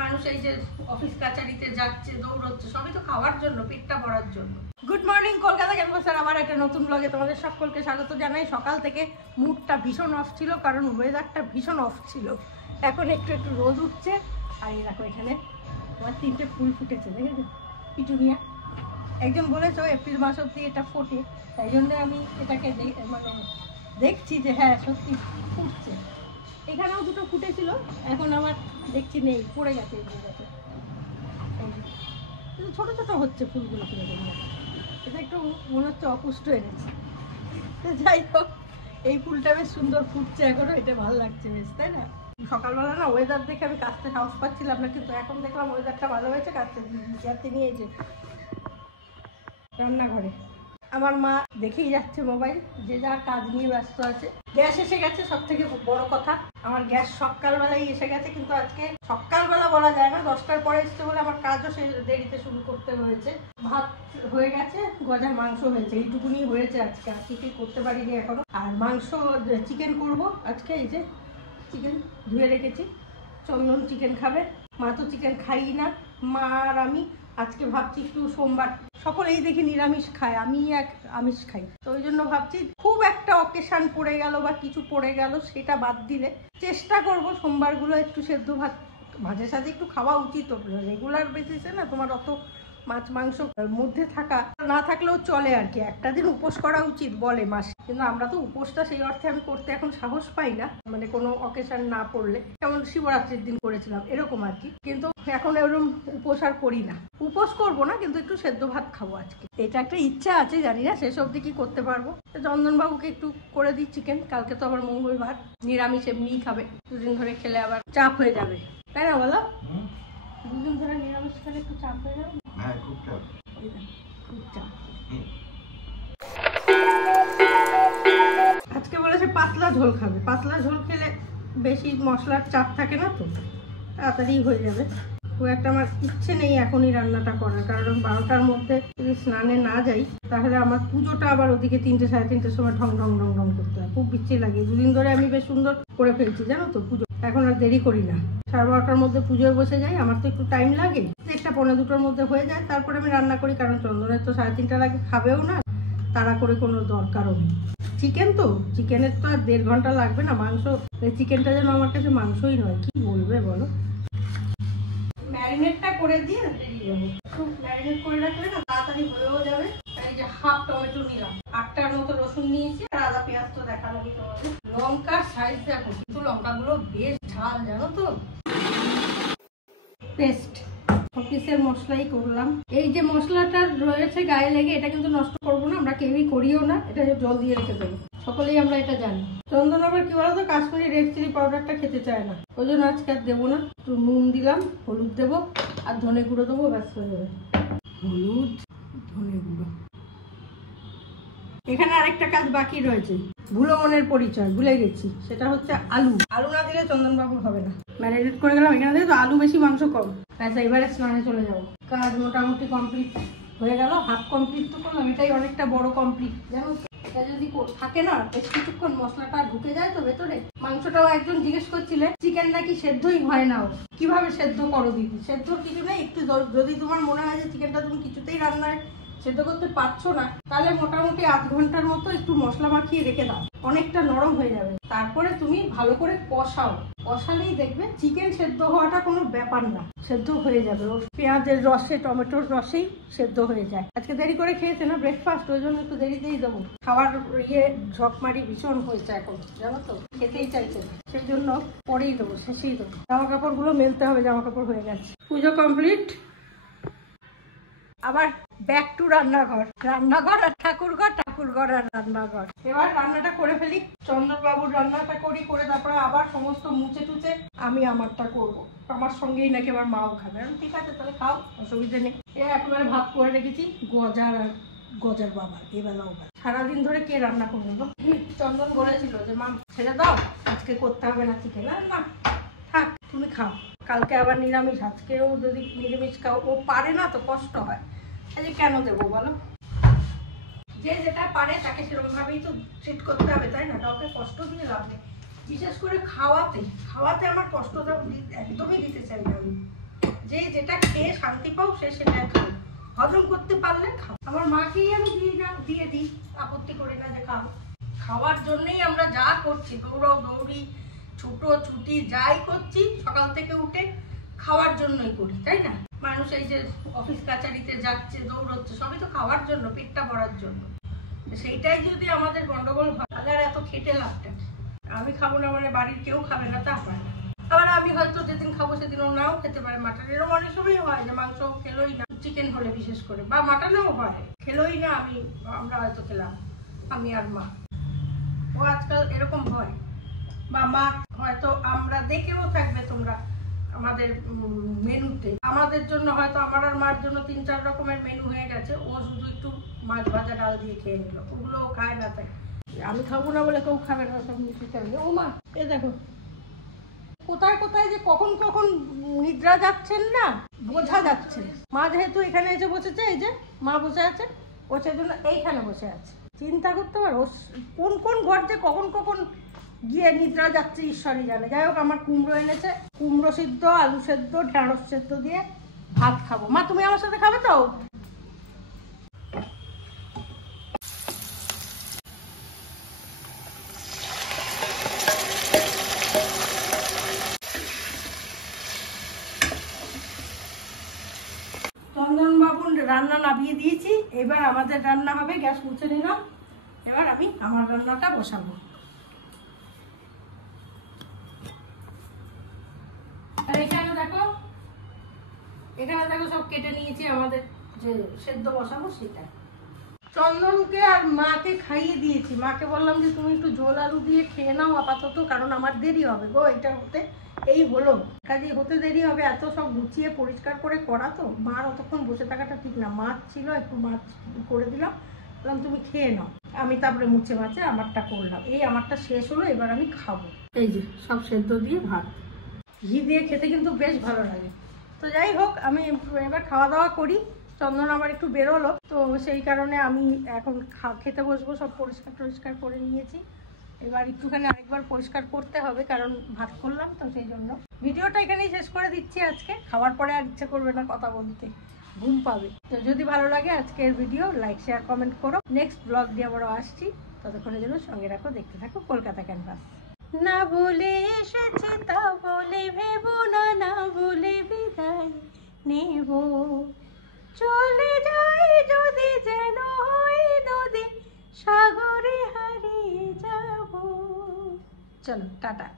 মানুষ এই যে অফিস কাচারিতে যাচ্ছে, দৌড়চ্ছে, সবই তো খাওয়ার জন্য, পেটটা ভরার জন্য। গুড মর্নিং কলকাতা ক্যাম্পাসের আবার একটা নতুন ব্লগে তোমাদের সকলকে স্বাগত জানাই। সকাল থেকে মুডটা ভীষণ অফ ছিল, কারণ ওয়েদারটা ভীষণ অফ ছিল। এখন একটু একটু রোদ উঠছে। আর এই দেখো এখানে আমার 3টে ফুল ফুটেছে, দেখেছো? পিটুনিয়া। একজন বলেছো এপ্রিল মাস অব্দি এটা ফোটে, তাই জন্য আমি এটাকে দেখছি যে হ্যাঁ সত্যি ফুটছে। এখানেও দুটো ফুটেছিল, এখন আমার দেখছি নেই, পড়ে গেছে। ছোট ছোট হচ্ছে ফুলগুলো, এটা একটু মনে হচ্ছে অপুষ্ট এনেছে। যাই হোক, এই ফুলটা বেশ সুন্দর ফুটছে এখনো, এটা ভালো লাগছে বেশ, তাই না? সকালবেলা না ওয়েদার দেখে আমি কাজটা সাহস পাচ্ছিলাম না, কিন্তু এখন দেখলাম ওয়েদারটা ভালো হয়েছে, কাজটা যাতে নিয়ে যে রান্নাঘরে আমার মা দেখেই যাচ্ছে মোবাইল, যে যার কাজ নিয়ে ব্যস্ত আছে। গ্যাস এসে গেছে, সব থেকে বড় কথা। আমার গ্যাস সকালবেলাই এসে গেছে, কিন্তু আজকে সকালবেলা বলা যায় না, 10টার পরে এসছে বলে আমার কাজও সে দেরিতে শুরু করতে হয়েছে। ভাত হয়ে গেছে, গজার মাংস হয়েছে, এইটুকুনি হয়েছে আজকে, আর কিছুই করতে পারিনি এখনো। আর মাংস চিকেন করব আজকে। এই যে চিকেন ধুয়ে রেখেছি, চন্দন চিকেন খাবে, মা তো চিকেন খাই না, মা আর আমি। আজকে ভাবছি একটু সোমবার সকলেই দেখি নিরামিষ খায়, আমি এক আমিষ খাই, তো ওই জন্য ভাবছি খুব একটা অকেশান পড়ে গেল বা কিছু পড়ে গেল সেটা বাদ দিলে চেষ্টা করব সোমবারগুলো একটু সেদ্ধ ভাত মাঝে সাঝে একটু খাওয়া উচিত। রেগুলার বেসিসে না তোমার অত মাছ মাংস মধ্যে থাকা না থাকলেও চলে আর কি, একটা দিন উপোস করা উচিত বলে মাসে, কিন্তু আমরা তো উপোসটা সেই অর্থে আমি করতে এখন সাহস পাই না, মানে কোনো অকেশন না পড়লে। যেমন শিবরাত্রির দিন করেছিলাম এরকম আর কি, কিন্তু এখন এরকম উপোস আর করি না। উপোস করবো না, কিন্তু একটু সেদ্ধ ভাত খাবো আজকে, এটা একটা ইচ্ছা আছে, জানি না শেষ অবধি কি করতে পারবো। চন্দনবাবুকে একটু করে দিই চিকেন, কালকে তো আবার মঙ্গলবার, নিরামিষ এমনিই খাবে, দুদিন ধরে খেলে আবার চাপ হয়ে যাবে, তাই না বলো? দুদিন ধরে নিরামিষ খেলে একটু চাপ হয়ে যাবে। হ্যাঁ, খুব চাপ। আজকে বলেছে পাতলা ঝোল খাবে, পাতলা ঝোল খেলে বেশি মশলার চাপ থাকে না, তো তাড়াতাড়ি হয়ে যাবে। খুব একটা আমার ইচ্ছে নেই এখনই রান্নাটা করার, কারণ 12টার মধ্যে যদি স্নানে না যাই তাহলে আমার পুজোটা আবার ওদিকে 3টে সাড়ে 3টের সময় ঢং ঢং ঢং ঢং করতে হয়, খুব বিচ্ছি লাগে। দুদিন ধরে আমি বেশ সুন্দর করে ফেলছি জানো তো পুজো, এখন আর দেরি করি না, 12:30টার মধ্যে পুজোয় বসে যাই। আমার তো একটু টাইম লাগে, 1টা পৌনে 2টোর মধ্যে হয়ে যায়, তারপরে আমি রান্না করি, কারণ চন্দনের তো 3:30টা লাগে, খাবেও না, তাড়া করে কোনো দরকারও নেই। চিকেন তো চিকেনের তো আর 1.5 ঘন্টা লাগবে না, মাংস চিকেনটা যেন আমার কাছে মাংসই নয়, কি বলবে বলো। ম্যারিনেটটা করে দিয়ে বেরিয়ে যাবো, খুব ম্যারিনেট করে রাখলে না তাড়াতাড়ি হয়েও যাবে। এই যে হাফ টমেটো নিলাম, 8টার মতো রসুন নিয়েছি, আর আদা পেঁয়াজ তো দেখালামই তোমাদের। লঙ্কার সাইজ দেখো, কিন্তু লঙ্কাগুলো বেশ ঝাল জানো তো। পেস্ট অফিসের মশলাই করলাম, এই যে মশলাটা রয়েছে গায়ে লেগে, এটা কিন্তু নষ্ট করবো না, আমরা কেউই করিও না, এটা জল দিয়ে রেখে দেবো, সকলেই আমরা এটা জানি। চন্দন আবার কি বলতো কাশ্মীরি রেড চিলি পাউডারটা খেতে চায় না, ওই জন্য আজকে আর দেবো না। একটু নুন দিলাম, হলুদ দেবো, আর ধনে গুঁড়ো দেবো, ব্যাস হয়ে যাবে। হলুদ, ধনে গুঁড়ো। এখানে আরেকটা কাজ বাকি রয়েছে, ভুলো মনের পরিচয় ভুলে গেছি, সেটা হচ্ছে আলু। আলু না দিলে চন্দনবাবুর হবে না। ম্যারিনেট করে গেলাম, এখানে দিয়ে তো আলু বেশি মাংস কম। আচ্ছা, এবারে স্নানে চলে যাবো। কাজ মোটামুটি কমপ্লিট হয়ে গেল, হাফ কমপ্লিট তো করলাম, এটাই অনেকটা বড় কমপ্লিট জানো। এটা যদি থাকে না বেশ কিছুক্ষণ, মশলাটা ঢুকে যায় তো ভেতরে। মাংসটাও একজন জিজ্ঞেস করছিলে চিকেন নাকি সেদ্ধই হয় না, কিভাবে সেদ্ধ করো দিদি? সেদ্ধর কিছু নেই, একটু যদি তোমার মনে হয় যে চিকেনটা তুমি কিছুতেই রান্নায় সেদ্ধ করতে পারছো না, তাহলে মোটামুটি 8 ঘন্টার মতো একটু মশলা মাখিয়ে রেখে দাও, অনেকটা নরম হয়ে যাবে। তারপরে তুমি ভালো করে কষাও, কষালেই দেখবে চিকেন সেদ্ধ হওয়াটা কোনো ব্যাপার না, সেদ্ধ হয়ে যাবে। ও পেঁয়াজের রসে, টমেটোর রসেই সেদ্ধ হয়ে যায়। আজকে দেরি করে খেয়েছে না ব্রেকফাস্ট, ওই জন্য একটু দেরিতেই দেবো। খাওয়ার ঝকমারি ভীষণ হয়েছে এখন জানো তো, খেতেই চাইছে না, সেই জন্য পরেই দেবো, শেষেই দেবো। জামা কাপড়গুলো মেলতে হবে, জামা কাপড় হয়ে গেছে। পুজো কমপ্লিট, আবার ব্যাক টু রান্নাঘর, রান্নাঘর আর ঠাকুরঘর, ঠাকুরঘর আর রান্নাঘর। এবার রান্নাটা করে ফেলি, চন্দনবাবুর রান্নাটা করে তারপরে আবার সমস্ত মুছে টুচে আমি আমারটা করব। আমার সঙ্গেই নাকি আবার মাও খাবে, ঠিক আছে তাহলে খাও, অসুবিধা নেই। একেবারে ভাত করে রেখেছি, গজার আর গজার বাবা এবেলাও সারাদিন ধরে কে রান্না করবো। চন্দন বলেছিল যে মা ছেড়ে দাও, আজকে করতে হবে না চিকেন, না থাক তুমি খাও, কালকে আবার নিরামিষ, আজকেও যদি নিরামিষ খাও। ও পারে না তো, কষ্ট হয়, আজকে কেন দেবো বলো? যে যেটা পারে তাকে সেরকম ভাবেই তো ট্রিট করতে হবে, তাই না? কাউকে কষ্ট দিয়ে লাভ নেই, বিশেষ করে খাওয়াতে আমার কষ্টটা একদমই দিতে চাই না আমি। যেটা খেয়ে শান্তি পাও সে সেটা খাও, হজম করতে পারলে খাও। আমার মাকেই আমি দিয়ে দিই, আপত্তি করি না যে খাও। খাওয়ার জন্যই আমরা যা করছি, দৌড়ি ছোট ছুটি যাই করছি, সকাল থেকে উঠে খাওয়ার জন্যই করি, তাই না? মানুষ এই যে অফিস কাচারিতে যাচ্ছে, দৌড়চ্ছে, সবই তো খাওয়ার জন্য, পেটটা ভরার জন্য। সেইটাই যদি আমাদের গন্ডগোল হয় তাহলে আর এত খেটে লাভটা। আমি খাবো না মানে বাড়ির কেউ খাবে না তা হয় না। আবার আমি হয়তো যেদিন খাবো সেদিন ও নাও খেতে পারে। মাটন এরকম অনেক সময় হয় যে মাংস খেলোই না, চিকেন হলে বিশেষ করে, বা মাটনেও হয় খেলোই না, আমরা হয়তো খেলাম, আমি আর মা। ও আজকাল এরকম হয়। বা মা হয়তো, আমরা দেখেও থাকবে তোমরা আমাদের মেনুতে, আমাদের জন্য হয়তো আমার আর মার জন্য 3-4 রকমের মেনু হয়ে গেছে, ও শুধু একটু মাছ ভাজা ডাল দিয়ে খেয়ে নিল, ওগুলো খায় না। তাই আমি খাবো না বলে কেউ খাবে না, সব নিতে চাইবে। ও মা, এ দেখো কোথায় কোথায় যে কখন কখন নিদ্রা যাচ্ছেন না বোঝা যাচ্ছে। মা যেহেতু এখানে এসে বসেছে, এই যে মা বসে আছে, ও সেজন্য এইখানে বসে আছে। চিন্তা করতে পারো কোন কোন ঘর যে কখন কখন গিয়ে নিদ্রা যাচ্ছে ঈশ্বরই জানে। যাই হোক, আমার কুমড়ো এনেছে, কুমড়ো সিদ্ধ, আলু সেদ্ধ, ঢেঁড়স সেদ্ধ দিয়ে ভাত খাবো। মা তুমি আমার সাথে খাবে তো? চন্দন বাবুর রান্না নামিয়ে দিয়েছি, এবার আমাদের রান্না হবে। গ্যাস মুছে নিলাম, এবার আমি আমার রান্নাটা বসাবো। আর এখানে দেখো সব কেটে নিয়েছি, আমাদের যে সেদ্ধ বসাবো সেটা। চন্দনকে আর মাকে খাইয়ে দিয়েছি। মাকে বললাম যে তুমি একটু ঝোল আলু দিয়ে খেয়ে নাও আপাতত, কারণ আমার দেরি হবে গো এটা হতে। এই হলো কাজে হতে দেরি হবে, এত সব গুছিয়ে পরিষ্কার করে করা তো, মার অতক্ষণ বসে থাকাটা ঠিক না। মাছ ছিল, একটু মাছ করে দিলাম, বললাম তুমি খেয়ে নাও। আমি তারপরে মুছে মাছে আমারটা করলাম। এই আমারটা শেষ হলো, এবার আমি খাবো। এই যে সব সেদ্ধ দিয়ে ভাত, ঘি দিয়ে খেতে কিন্তু বেশ ভালো লাগে। তো যাই হোক, আমি এবার খাওয়া দাওয়া করি। চন্দন আবার একটু বেরোলো, তো সেই কারণে আমি এখন খেতে বসবো। সব পরিষ্কার করে নিয়েছি, এবার একটুখানি আরেকবার পরিষ্কার করতে হবে, কারণ ভাত করলাম তো সেই জন্য। ভিডিওটা এখানেই শেষ করে দিচ্ছি আজকে। খাওয়ার পরে আর ইচ্ছে করবে না কথা বলতে, ঘুম পাবে। তো যদি ভালো লাগে আজকের ভিডিও, লাইক শেয়ার কমেন্ট করো। নেক্সট ব্লগ দিয়ে আবারও আসছি, ততক্ষণের জন্য সঙ্গে রাখো, দেখতে থাকো কলকাতা ক্যানভাস। না বলে এসেছে তা বলে ভেবো না, না বলে বিদায় নেব। চলে যাই যদি যেন হয় নদী, সাগরে হারিয়ে যাব। চলো টাটা।